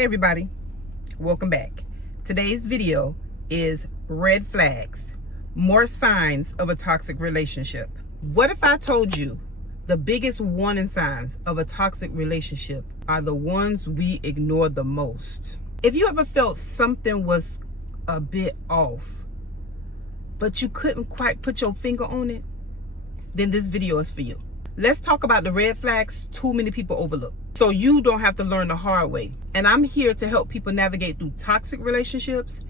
Hey everybody, welcome back. Today's video is red flags, more signs of a toxic relationship. What if I told you the biggest warning signs of a toxic relationship are the ones we ignore the most? If you ever felt something was a bit off, but you couldn't quite put your finger on it, then this video is for you. Let's talk about the red flags too many people overlook, so you don't have to learn the hard way. And I'm here to help people navigate through toxic relationships,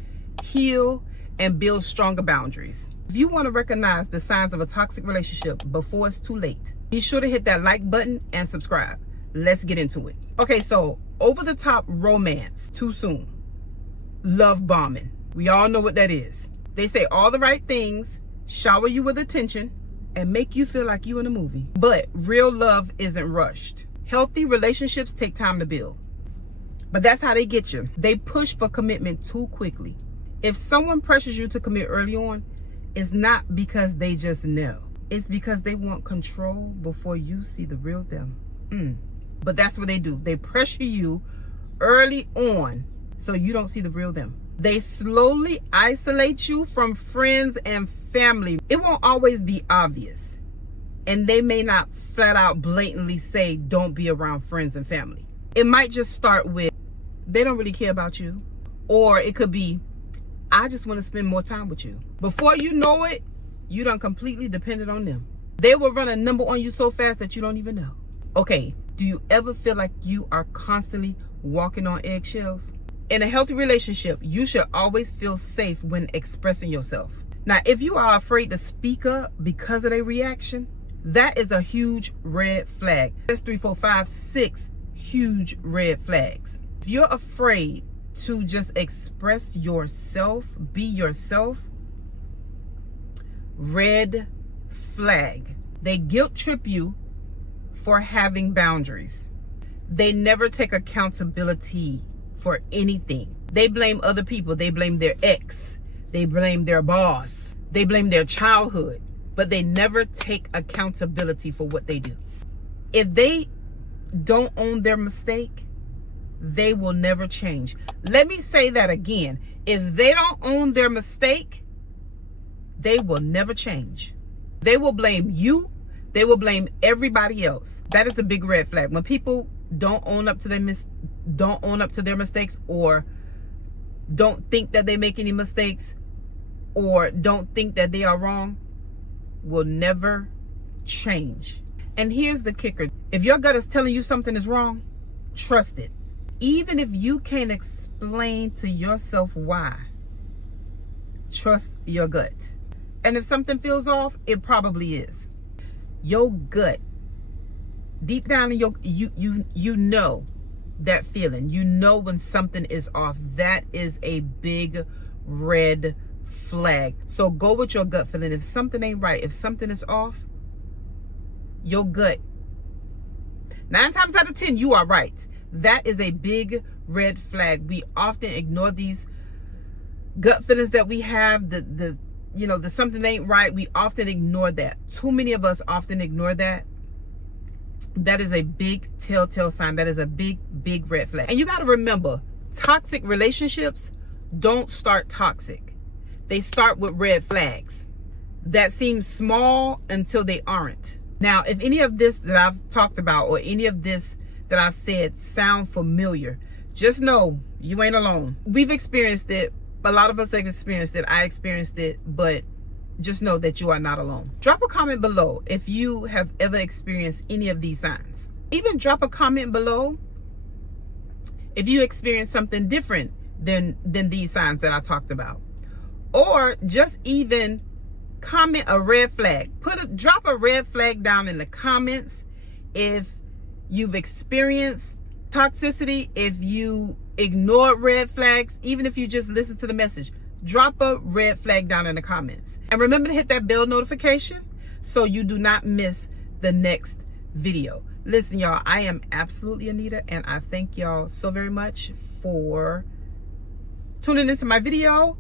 heal, and build stronger boundaries. If you want to recognize the signs of a toxic relationship before it's too late, be sure to hit that like button and subscribe. Let's get into it. Okay, so over the top romance too soon. Love bombing. We all know what that is. They say all the right things, shower you with attention, and make you feel like you in a movie. But real love isn't rushed. Healthy relationships take time to build. But that's how they get you. They push for commitment too quickly. If someone pressures you to commit early on, it's not because they just know. It's because they want control before you see the real them. But that's what they do. They pressure you early on so you don't see the real them. They slowly isolate you from friends and family. It won't always be obvious. And they may not flat out blatantly say, don't be around friends and family. It might just start with, they don't really care about you. Or it could be, I just want to spend more time with you. Before you know it, you done completely depended on them. They will run a number on you so fast that you don't even know. Okay, do you ever feel like you are constantly walking on eggshells? In a healthy relationship, you should always feel safe when expressing yourself. Now, if you are afraid to speak up because of their reaction, that is a huge red flag. That's 3, 4, 5, 6 huge red flags. If you're afraid to just express yourself, be yourself, red flag. They guilt trip you for having boundaries. They never take accountability for anything. They blame other people. They blame their ex. They blame their boss. They blame their childhood. But they never take accountability for what they do. If they don't own their mistake, they will never change. Let me say that again. If they don't own their mistake, they will never change. They will blame you. They will blame everybody else. That is a big red flag. When people don't own up to their mistakes, or don't think that they make any mistakes, or don't think that they are wrong, will never change. And here's the kicker. If your gut is telling you something is wrong, trust it. Even if you can't explain to yourself why, trust your gut. And if something feels off, it probably is. Your gut, deep down in your, you know that feeling. You know when something is off. That is a big red flag. So go with your gut feeling. If something ain't right, if something is off, your gut, 9 times out of 10, you are right. That is a big red flag. We often ignore these gut feelings that we have. The something ain't right. We often ignore that. Too many of us often ignore that. That is a big telltale sign. That is a big red flag. And you got to remember, toxic relationships don't start toxic. They start with red flags that seem small until they aren't. Now, if any of this that I've talked about, or any of this that I've said sound familiar, just know you ain't alone. We've experienced it. A lot of us have experienced it. I experienced it, but just know that you are not alone. Drop a comment below if you have ever experienced any of these signs. Even drop a comment below if you experience something different than these signs that I talked about. Or just even comment a red flag. Drop a red flag down in the comments if you've experienced toxicity, if you ignore red flags, even if you just listen to the message. Drop a red flag down in the comments. And remember to hit that bell notification so you do not miss the next video. Listen, y'all, I am absolutely Anita, and I thank y'all so very much for tuning into my video,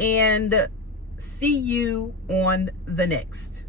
and see you on the next.